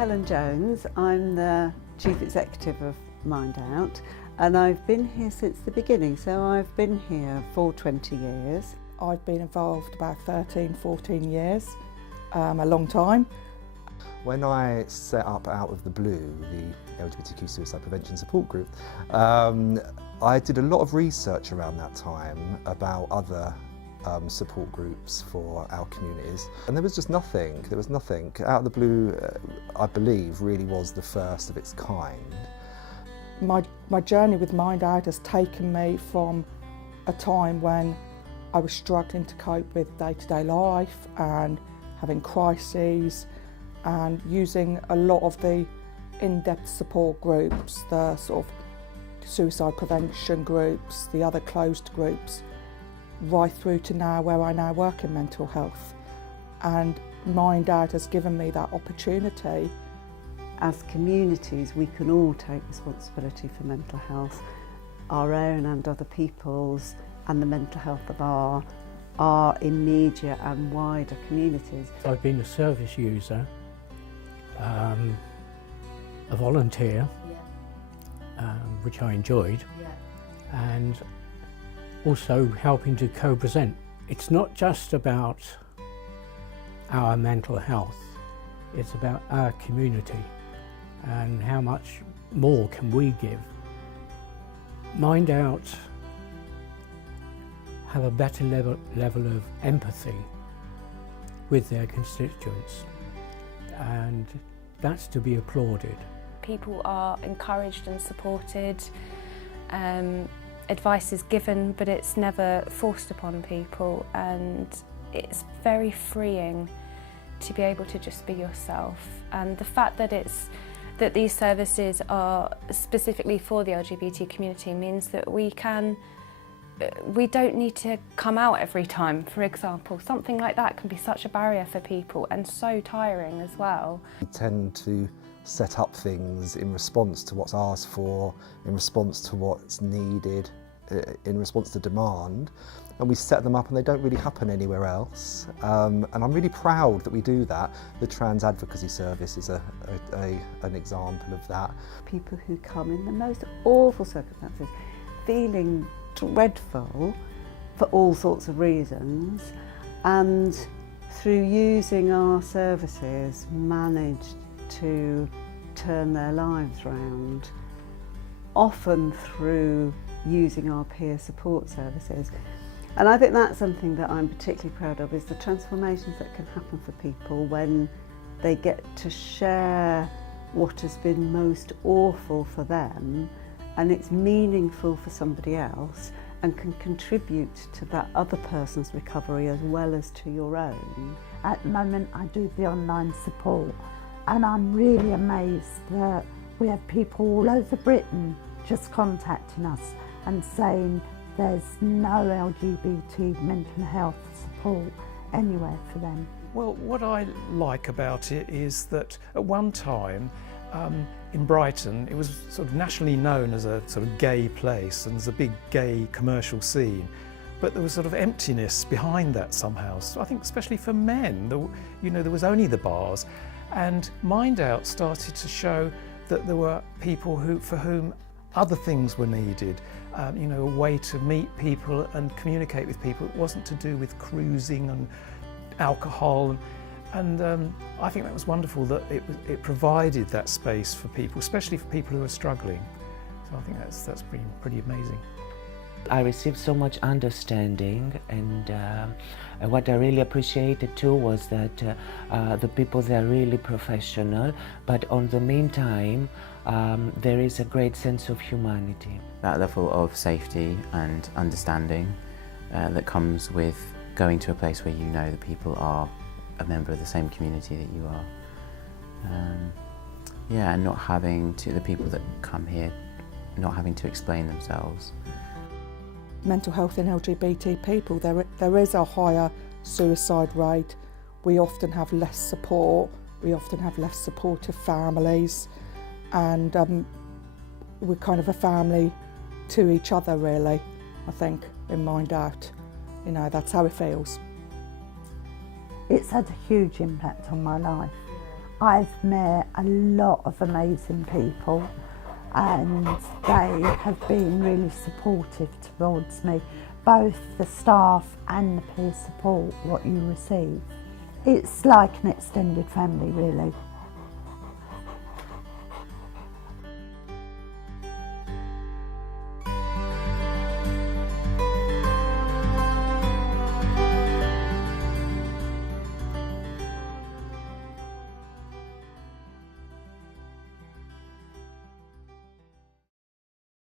Helen Jones. I'm the Chief Executive of MindOut, and I've been here since the beginning, so I've been here for 20 years. I've been involved about 13, 14 years, a long time. When I set up out of the blue the LGBTQ suicide prevention support group, I did a lot of research around that time about other support groups for our communities, and there was just nothing. There was nothing. Out of the blue, I believe, really was the first of its kind. My journey with MindOut has taken me from a time when I was struggling to cope with day-to-day life and having crises, and using a lot of the in-depth support groups, the sort of suicide prevention groups, the other closed groups, right through to now where I now work in mental health. And MindOut has given me that opportunity. As communities, we can all take responsibility for mental health, our own and other people's, and the mental health of our immediate and wider communities. I've been a service user, a volunteer, which I enjoyed, and also helping to co-present. It's not just about our mental health, it's about our community and how much more can we give. MindOut have a better level of empathy with their constituents, and that's to be applauded. People are encouraged and supported, advice is given, but it's never forced upon people, and it's very freeing to be able to just be yourself. And the fact that these services are specifically for the LGBT community means that we don't need to come out every time, for example. Something like that can be such a barrier for people and so tiring as well. We tend to set up things in response to what's asked for, in response to what's needed, in response to demand, and we set them up and they don't really happen anywhere else. And I'm really proud that we do that. The Trans Advocacy Service is an example of that. People who come in the most awful circumstances, feeling dreadful for all sorts of reasons, and through using our services managed to turn their lives round, often through using our peer support services. And I think that's something that I'm particularly proud of, is the transformations that can happen for people when they get to share what has been most awful for them, and it's meaningful for somebody else and can contribute to that other person's recovery as well as to your own. At the moment I do the online support, and I'm really amazed that we have people all over Britain just contacting us and saying there's no LGBT mental health support anywhere for them. Well, what I like about it is that at one time in Brighton it was sort of nationally known as a sort of gay place, and there's a big gay commercial scene, but there was sort of emptiness behind that somehow. So I think especially for men, there was only the bars, and MindOut started to show that there were people for whom other things were needed, a way to meet people and communicate with people. It wasn't to do with cruising and alcohol, and I think that was wonderful that it provided that space for people, especially for people who are struggling. So I think that's been pretty amazing. I received so much understanding, and what I really appreciated too was that the people, they're really professional, but on the meantime there is a great sense of humanity. That level of safety and understanding that comes with going to a place where you know that people are a member of the same community that you are. And not having to, the people that come here, not having to explain themselves. Mental health in LGBT people, there is a higher suicide rate. We often have less support, we often have less supportive families, and we're kind of a family to each other, really, I think, in MindOut. That's how it feels. It's had a huge impact on my life. I've met a lot of amazing people and they have been really supportive towards me, both the staff and the peer support what you receive. It's like an extended family really.